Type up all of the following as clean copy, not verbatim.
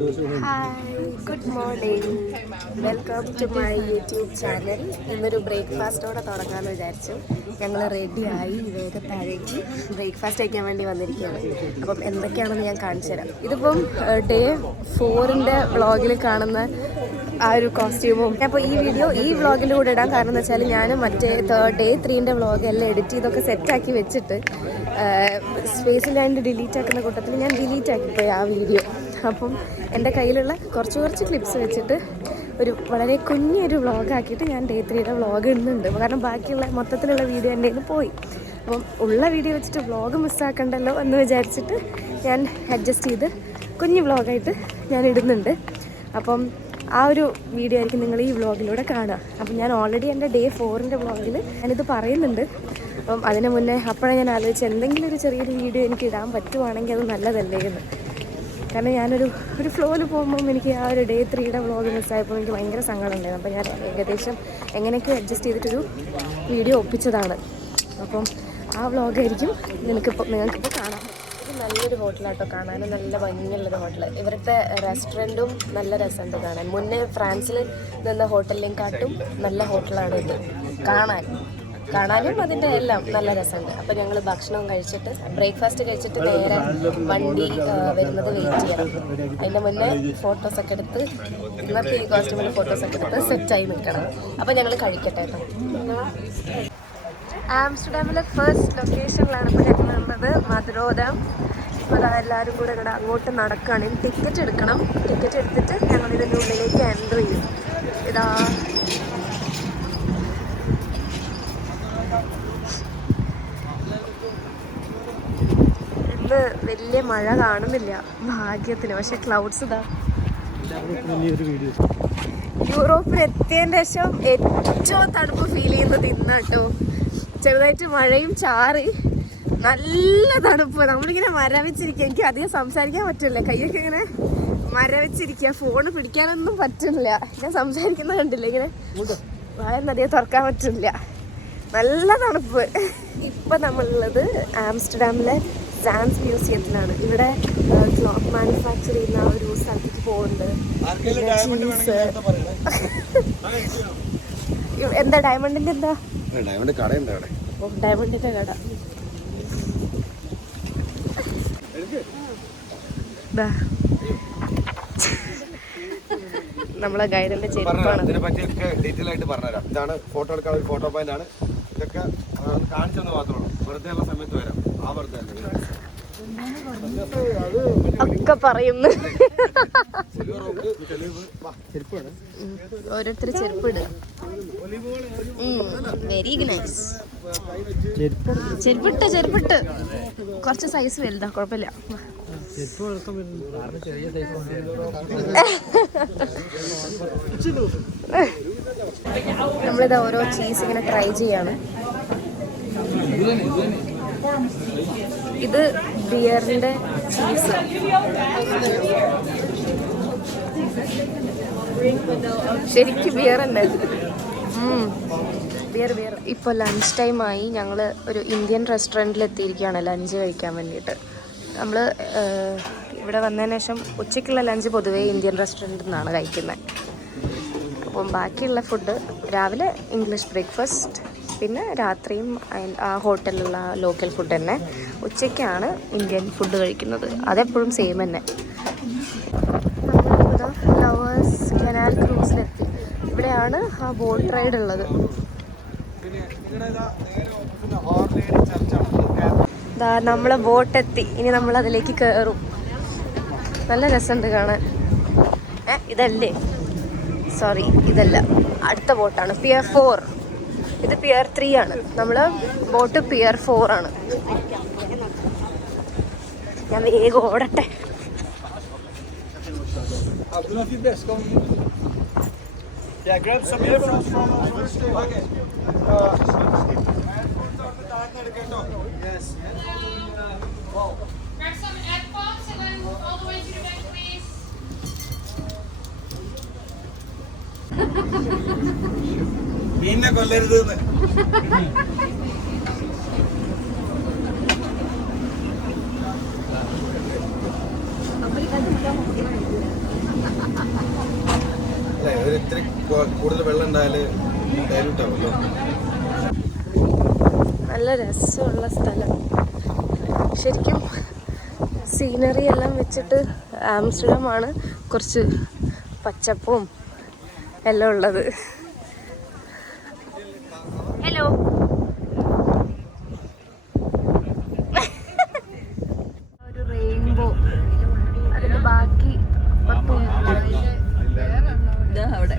Hi, good morning. Welcome to my YouTube channel. ഇന്നൊരു ബ്രേക്ക്ഫാസ്റ്റോടെ തുടങ്ങാമെന്ന് വിചാരിച്ചു. ഞങ്ങൾ റെഡിയായി വേഗത്താഴേക്ക് ബ്രേക്ക്ഫാസ്റ്റ് കഴിക്കാൻ വേണ്ടി വന്നിരിക്കുകയാണ്. അപ്പം എന്തൊക്കെയാണെന്ന് ഞാൻ കാണിച്ചു തരാം. ഇതിപ്പം ഡേ 4 വ്ളോഗിൽ കാണുന്ന ആ ഒരു കോസ്റ്റ്യൂമും. അപ്പോൾ ഈ വ്ളോഗിൻ്റെ കൂടെ ഇടാൻ കാരണം എന്ന് വെച്ചാൽ ഞാൻ മറ്റേ ഡേ 3 വ്ളോഗ് എല്ലാം എഡിറ്റ് ചെയ്തൊക്കെ സെറ്റാക്കി വെച്ചിട്ട് സ്പേസിലായിട്ട് ഡിലീറ്റ് ആക്കുന്ന കൂട്ടത്തിൽ ഞാൻ ഡിലീറ്റ് ആക്കിപ്പോയി ആ വീഡിയോ. അപ്പം എൻ്റെ കയ്യിലുള്ള കുറച്ച് ക്ലിപ്സ് വെച്ചിട്ട് വളരെ കുഞ്ഞൊരു വ്ളോഗാക്കിയിട്ട് ഞാൻ ഡേ 3 വ്ളോഗ് ഇടുന്നുണ്ട്. കാരണം ബാക്കിയുള്ള മൊത്തത്തിലുള്ള വീഡിയോ എൻ്റെ കയ്യിൽ പോയി. അപ്പം ഉള്ള വീഡിയോ വെച്ചിട്ട് വ്ളോഗ് മിസ്സാക്കണ്ടല്ലോ എന്ന് വിചാരിച്ചിട്ട് ഞാൻ അഡ്ജസ്റ്റ് ചെയ്ത് കുഞ്ഞു വ്ളോഗായിട്ട് ഞാൻ ഇടുന്നുണ്ട്. അപ്പം ആ ഒരു വീഡിയോ ആയിരിക്കും നിങ്ങൾ ഈ വ്ളോഗിലൂടെ കാണുക. അപ്പം ഞാൻ ഓൾറെഡി എൻ്റെ ഡേ 4 വ്ളോഗിൽ ഞാനിത് പറയുന്നുണ്ട്. അപ്പം അതിന് മുന്നേ അപ്പോഴാണ് ഞാൻ ആലോചിച്ച് എന്തെങ്കിലും ഒരു ചെറിയൊരു വീഡിയോ എനിക്ക് ഇടാൻ പറ്റുവാണെങ്കിൽ അത് നല്ലതല്ലേ എന്ന്. കാരണം ഞാനൊരു ഫ്ലോയിൽ പോകുമ്പം എനിക്ക് ആ ഒരു ഡേ 3 വ്ളോഗ് മിസ്സായപ്പോൾ എനിക്ക് ഭയങ്കര സങ്കടം ഉണ്ടായിരുന്നു. അപ്പോൾ ഞാൻ ഏകദേശം എങ്ങനെയൊക്കെ അഡ്ജസ്റ്റ് ചെയ്തിട്ടൊരു വീഡിയോ ഒപ്പിച്ചതാണ്. അപ്പം ആ വ്ളോഗായിരിക്കും നിങ്ങൾക്കിപ്പോൾ കാണാം. ഇത് നല്ലൊരു ഹോട്ടലാട്ടോ, കാണാനും നല്ല ഭംഗിയുള്ളൊരു ഹോട്ടൽ. ഇവരുടെ റെസ്റ്റോറൻറ്റും നല്ല രസമുണ്ട് കാണാൻ. മുന്നേ ഫ്രാൻസിൽ നിന്ന ഹോട്ടലിനെക്കാട്ടും നല്ല ഹോട്ടലാണ് ഇത് കാണാനും അതിൻ്റെ എല്ലാം നല്ല രസമുണ്ട്. അപ്പോൾ ഞങ്ങൾ ഭക്ഷണം കഴിച്ചിട്ട് ബ്രേക്ക്ഫാസ്റ്റ് കഴിച്ചിട്ട് നേരെ വണ്ടി വരുന്നത് വെയിറ്റ് ചെയ്യണം. അതിൻ്റെ മുന്നേ ഫോട്ടോസൊക്കെ എടുത്ത് ഇന്നത്തെ ഈ കോസ്റ്റ്യൂമിൽ ഫോട്ടോസൊക്കെ എടുത്ത് സെറ്റായി നിൽക്കണം. അപ്പോൾ ഞങ്ങൾ കഴിക്കട്ടെ കേട്ടോ. ആംസ്റ്റർഡാമിലെ ഫസ്റ്റ് ലൊക്കേഷനിലാണ് ഇപ്പോൾ ഞങ്ങളുള്ളത്, മധുരോദം. ഇപ്പോൾ എല്ലാവരും കൂടെ ഇവിടെ അങ്ങോട്ട് നടക്കുകയാണ്. ടിക്കറ്റ് എടുക്കണം. ടിക്കറ്റ് എടുത്തിട്ട് ഞങ്ങൾ ഇതിൻ്റെ ഉള്ളിലേക്ക് എൻ്റർ ചെയ്യും. ഇതാ ഇന്ന് വലിയ മഴ കാണുന്നില്ല ഭാഗ്യത്തിന്, പക്ഷെ ക്ലൗഡ്സ് ഇതാ. യൂറോപ്പിൽ എത്തിയതിൻ്റെ ശേഷം ഏറ്റവും തണുപ്പ് ഫീൽ ചെയ്യുന്നത് ഇന്നാട്ടോ. ചെറുതായിട്ട് മഴയും ചാറി, നല്ല തണുപ്പ്. നമ്മളിങ്ങനെ മരവിച്ചിരിക്കുക. എനിക്ക് അധികം സംസാരിക്കാൻ പറ്റില്ല, കൈയൊക്കെ ഇങ്ങനെ മരവിച്ചിരിക്കുക. ഫോണ് പിടിക്കാനൊന്നും പറ്റില്ല. ഞാൻ സംസാരിക്കുന്നത് കണ്ടില്ല, ഇങ്ങനെ വായൊന്നും അധികം തുറക്കാൻ പറ്റില്ല. നല്ല തണുപ്പ്. ഇപ്പം നമ്മളുള്ളത് ആംസ്റ്റർഡാമിലെ സാൻസ് മ്യൂസിയത്തിലാണ്. ഇവിടെ ക്ലോത്ത് മാനുഫാക്ചർ ചെയ്യുന്ന ഒരു സ്ഥലത്തേക്ക് പോകുന്നുണ്ട്. എന്താ ഡയമണ്ടിന്റെ എന്താ ഡയമണ്ടിന്റെ കട. നമ്മളെ ഗൈഡിന്റെ ചെരുപ്പാണ്. ഡീറ്റെയിൽ ആയിട്ട് പറഞ്ഞുതരാം. ഇതാണ് ഫോട്ടോ എടുക്കാൻ ഒരു ഫോട്ടോ പോയിന്റ് ആണ്. ഇതൊക്കെ കാണിച്ചെന്ന് മാത്രമേ ഉള്ളൂ. വെറുതെ ഉള്ള സമയത്ത് വരാം. ആ വെറുതെ ഒക്കെ പറയുന്നു. ഓരോരുത്തർ ചെരുപ്പ് ഇടുക. Very nice. ചെരുപ്പിട്ട് കുറച്ച് സൈസ് വലുതാ, കുഴപ്പമില്ല. നമ്മളിത് ഓരോ ചീസ് ഇങ്ങനെ ട്രൈ ചെയ്യാണ്. ഇത് ബിയറിന്റെ ചീസ്. ശരിക്കും ബിയർ തന്നെ. ബിയർ. ഇപ്പോൾ ലഞ്ച് ടൈമായി. ഞങ്ങൾ ഒരു ഇന്ത്യൻ റെസ്റ്റോറൻറ്റിൽ എത്തിയിരിക്കുകയാണ് ലഞ്ച് കഴിക്കാൻ വേണ്ടിയിട്ട്. നമ്മൾ ഇവിടെ വന്നതിന് ശേഷം ഉച്ചയ്ക്കുള്ള ലഞ്ച് പൊതുവേ ഇന്ത്യൻ റെസ്റ്റോറൻറ്റിൽ നിന്നാണ് കഴിക്കുന്നത്. അപ്പം ബാക്കിയുള്ള ഫുഡ് രാവിലെ ഇംഗ്ലീഷ് ബ്രേക്ക്ഫാസ്റ്റ്, പിന്നെ രാത്രിയും ആ ഹോട്ടലിലുള്ള ലോക്കൽ ഫുഡ് തന്നെ. ഉച്ചയ്ക്കാണ് ഇന്ത്യൻ ഫുഡ് കഴിക്കുന്നത്. അതെപ്പോഴും സെയിം തന്നെ. നമ്മളിപ്പോൾ ലവേഴ്സ് കനാൽ ക്രൂസിലെത്തി. ഇവിടെയാണ് ആ ബോട്ട് റൈഡ് ഉള്ളത്. നമ്മളെ ബോട്ടെത്തി. ഇനി നമ്മൾ അതിലേക്ക് കയറും. നല്ല രസമുണ്ട് കാണാൻ. ഇതല്ലേ, സോറി ഇതല്ല, അടുത്ത ബോട്ടാണ് പിയർ 4. ഇത് പിയർ 3 ആണ്. നമ്മള് ബോട്ട് പിയർ 4 ആണ്. ഞാൻ വേഗം ഓടട്ടെ. മീനിനെ കൊല്ലരുത്. അതിന് ഇത്തിരി കൂടുതൽ വെള്ളം ഉണ്ടായാല് ഡൈലൂട്ട് ആവുമല്ലോ. നല്ല രസമുള്ള സ്ഥലം ശരിക്കും. സീനറി എല്ലാം വെച്ചിട്ട് ആംസ്റ്റർഡാമാണ് കുറച്ച് പച്ചപ്പും എല്ലാം ഉള്ളത്. ഹലോ, ഒരു റെയിൻബോ, അതിന്റെ ബാക്കി അവിടെ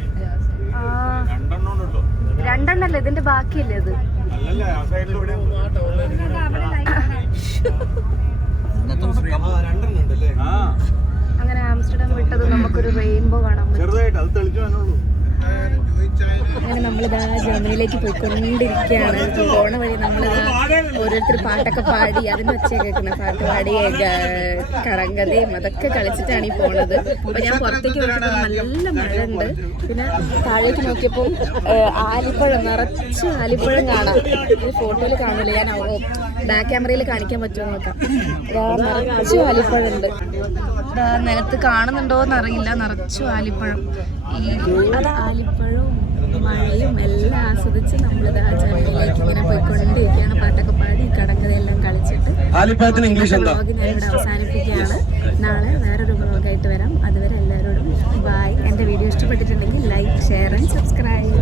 രണ്ടെണ്ണല്ലേ ഇതിന്റെ ബാക്കിയല്ലേ അത്? അങ്ങനെ ആംസ്റ്റർഡാം വിട്ടത് നമുക്കൊരു റെയിൻബോ കാണാൻ പറ്റും. അങ്ങനെ നമ്മളിതാ ജർമ്മനിയിലേക്ക് പോയിക്കൊണ്ടിരിക്കുകയാണ്. പോണ വഴി നമ്മളിതാ ഓരോരുത്തർ പാട്ടൊക്കെ പാടി, അതിൻ്റെ ഒച്ച കേൾക്കുന്ന പാട്ട് പാടി കടങ്കഥയും അതൊക്കെ കളിച്ചിട്ടാണ് ഈ പോണത്. അപ്പൊ ഞാൻ പുറത്തേക്ക് നോക്കിയപ്പോൾ നല്ല മഴ ഉണ്ട്. പിന്നെ താഴേക്ക് നോക്കിയപ്പോൾ ആലിപ്പഴം, നിറച്ച് ആലിപ്പഴം കാണാം. ഇത് ഫോട്ടോയിൽ കാണില്ല, ഞാൻ ബാക്ക് ക്യാമറയിൽ കാണിക്കാൻ പറ്റുമോ നോക്കാം. നിറച്ചു ആലിപ്പഴം ഉണ്ട്. നിലത്ത് കാണുന്നുണ്ടോന്ന് അറിയില്ല, നിറച്ചു ആലിപ്പഴം. അത് ആലിപ്പഴവും മഴയും എല്ലാം ആസ്വദിച്ച് നമ്മളിതാ ജർമ്മനിയിലേക്ക് ഇങ്ങനെ പോയിക്കൊണ്ടിരിക്കുകയാണ്. പാട്ടൊക്കെ പാടി കടങ്കഥയെല്ലാം കളിച്ചിട്ട് വ്ളോഗ് ഞാനിവിടെ അവസാനിപ്പിക്കുകയാണ്. നാളെ വേറൊരു വ്ളോഗായിട്ട് വരാം. അതുവരെ എല്ലാവരോടും ബായ്. എൻ്റെ വീഡിയോ ഇഷ്ടപ്പെട്ടിട്ടുണ്ടെങ്കിൽ ലൈക്ക്, ഷെയർ ആൻഡ് സബ്സ്ക്രൈബ്.